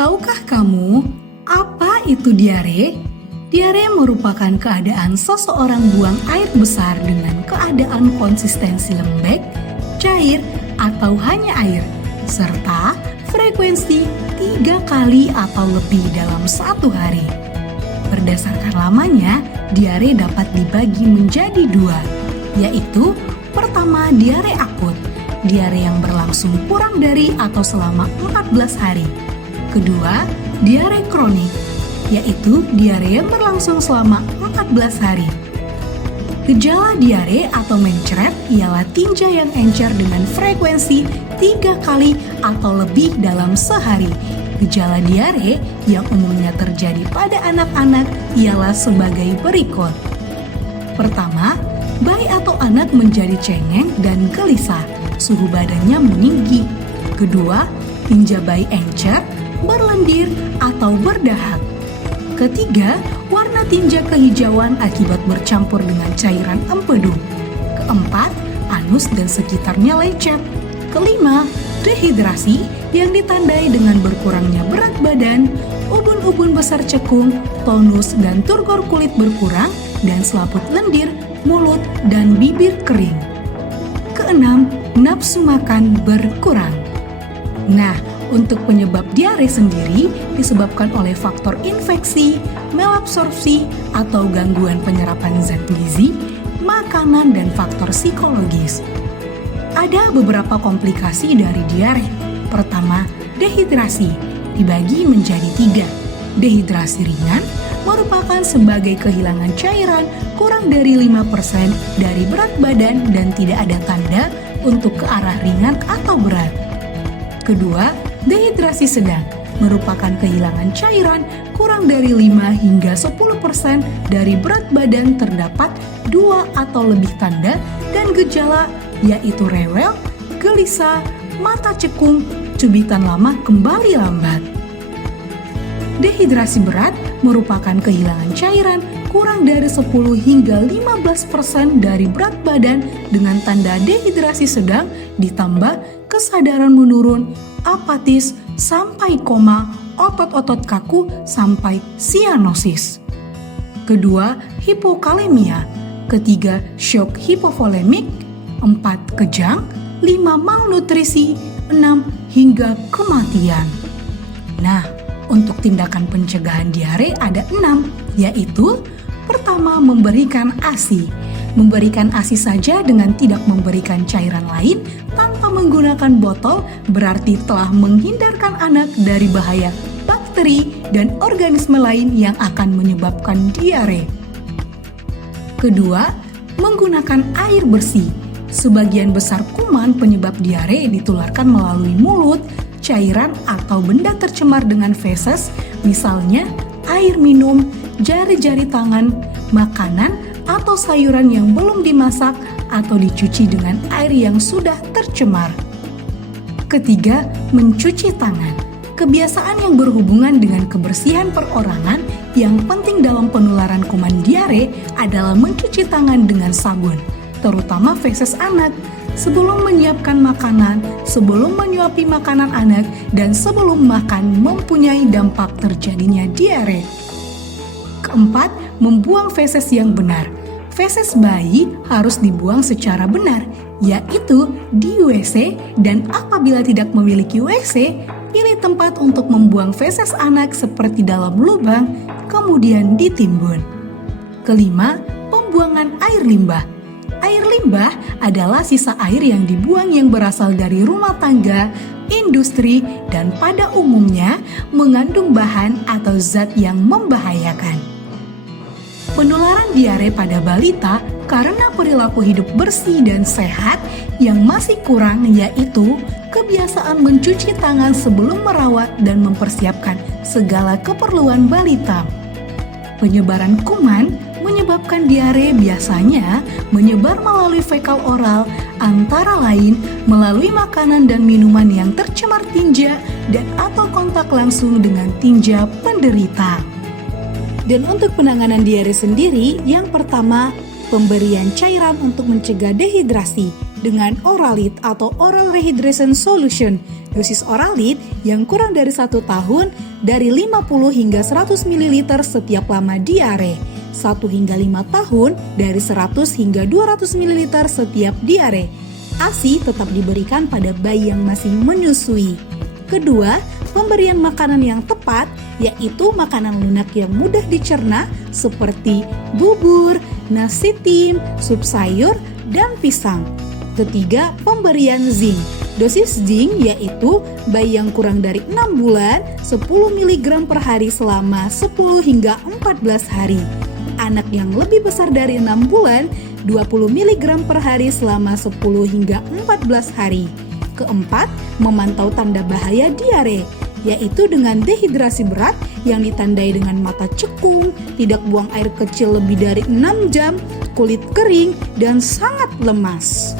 Tahukah kamu apa itu diare? Diare merupakan keadaan seseorang buang air besar dengan keadaan konsistensi lembek, cair, atau hanya air, serta frekuensi 3 kali atau lebih dalam satu hari. Berdasarkan lamanya, diare dapat dibagi menjadi 2, yaitu pertama diare akut, diare yang berlangsung kurang dari atau selama 14 hari. Kedua, diare kronik, yaitu diare yang berlangsung selama 14 hari. Gejala diare atau mencret ialah tinja yang encer dengan frekuensi 3 kali atau lebih dalam sehari. Gejala diare yang umumnya terjadi pada anak-anak ialah sebagai berikut. Pertama, bayi atau anak menjadi cengeng dan gelisah, suhu badannya meninggi. Kedua, tinja bayi encer, berlendir, atau berdahak. Ketiga, warna tinja kehijauan akibat bercampur dengan cairan empedu. Keempat, anus dan sekitarnya lecet. Kelima, dehidrasi yang ditandai dengan berkurangnya berat badan, ubun-ubun besar cekung, tonus dan turgor kulit berkurang, dan selaput lendir, mulut, dan bibir kering. Keenam, nafsu makan berkurang. Nah, untuk penyebab diare sendiri disebabkan oleh faktor infeksi, malabsorpsi, atau gangguan penyerapan zat gizi, makanan, dan faktor psikologis. Ada beberapa komplikasi dari diare. Pertama, dehidrasi dibagi menjadi 3. Dehidrasi ringan merupakan sebagai kehilangan cairan kurang dari 5% dari berat badan dan tidak ada tanda untuk ke arah ringan atau berat. Kedua, dehidrasi sedang merupakan kehilangan cairan kurang dari 5 hingga 10% dari berat badan, terdapat 2 atau lebih tanda dan gejala yaitu rewel, gelisah, mata cekung, cubitan lama kembali lambat. Dehidrasi berat merupakan kehilangan cairan kurang dari 10 hingga 15% dari berat badan dengan tanda dehidrasi sedang ditambah kesadaran menurun, apatis, sampai koma, otot-otot kaku, sampai sianosis. Kedua, hipokalemia. Ketiga, shock hipovolemik. 4, kejang. 5, malnutrisi. 6, hingga kematian. Nah, untuk tindakan pencegahan diare ada 6, yaitu pertama, memberikan ASI. Memberikan ASI saja dengan tidak memberikan cairan lain tanpa menggunakan botol berarti telah menghindarkan anak dari bahaya bakteri dan organisme lain yang akan menyebabkan diare. Kedua, menggunakan air bersih. Sebagian besar kuman penyebab diare ditularkan melalui mulut, cairan, atau benda tercemar dengan feses, misalnya air minum, jari-jari tangan, makanan, atau sayuran yang belum dimasak atau dicuci dengan air yang sudah tercemar. Ketiga, mencuci tangan. Kebiasaan yang berhubungan dengan kebersihan perorangan yang penting dalam penularan kuman diare adalah mencuci tangan dengan sabun, terutama feses anak, sebelum menyiapkan makanan, sebelum menyuapi makanan anak, dan sebelum makan mempunyai dampak terjadinya diare. Keempat, membuang feses yang benar. Feses bayi harus dibuang secara benar, yaitu di WC, dan apabila tidak memiliki WC, pilih tempat untuk membuang feses anak seperti dalam lubang, kemudian ditimbun. Kelima, pembuangan air limbah. Air limbah adalah sisa air yang dibuang yang berasal dari rumah tangga, industri, dan pada umumnya mengandung bahan atau zat yang membahayakan. Penularan diare pada balita karena perilaku hidup bersih dan sehat yang masih kurang, yaitu kebiasaan mencuci tangan sebelum merawat dan mempersiapkan segala keperluan balita. Penyebaran kuman menyebabkan diare biasanya menyebar melalui fekal oral, antara lain melalui makanan dan minuman yang tercemar tinja dan atau kontak langsung dengan tinja penderita. Dan untuk penanganan diare sendiri, yang pertama, pemberian cairan untuk mencegah dehidrasi, dengan Oralit atau Oral Rehydration Solution. Dosis Oralit yang kurang dari 1 tahun dari 50 hingga 100 ml setiap lama diare. 1 hingga 5 tahun dari 100 hingga 200 ml setiap diare. ASI tetap diberikan pada bayi yang masih menyusui. Kedua, pemberian makanan yang tepat, yaitu makanan lunak yang mudah dicerna seperti bubur, nasi tim, sup sayur, dan pisang. Ketiga, pemberian zinc. Dosis zinc yaitu bayi yang kurang dari 6 bulan 10 mg per hari selama 10 hingga 14 hari. Anak yang lebih besar dari 6 bulan 20 mg per hari selama 10 hingga 14 hari. Keempat, memantau tanda bahaya diare, yaitu dengan dehidrasi berat yang ditandai dengan mata cekung, tidak buang air kecil lebih dari 6 jam, kulit kering, dan sangat lemas.